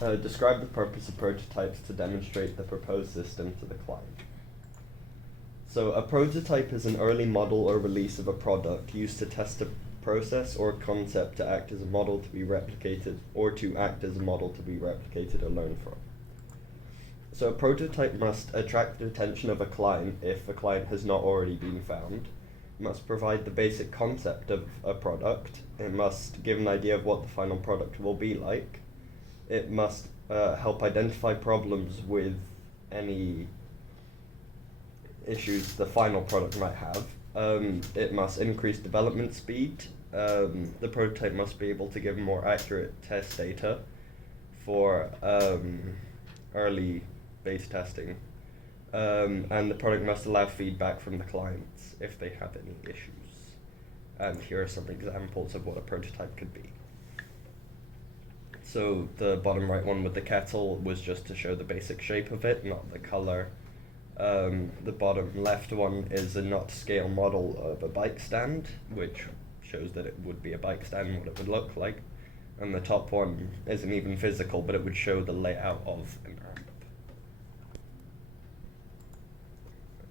Describe the purpose of prototypes to demonstrate the proposed system to the client. So a prototype is an early model or release of a product used to test a process or concept to act as a model to be replicated, or to act as a model to be replicated or learned from. So a prototype must attract the attention of a client if a client has not already been found. It must provide the basic concept of a product. It must give an idea of what the final product will be like. It must help identify problems with any issues the final product might have. It must increase development speed. The prototype must be able to give more accurate test data for early beta testing. And the product must allow feedback from the clients if they have any issues. And here are some examples of what a prototype could be. So the bottom right one with the kettle was just to show the basic shape of it, not the color. The bottom left one is a not scale model of a bike stand, which shows that it would be a bike stand and what it would look like. And the top one isn't even physical, but it would show the layout of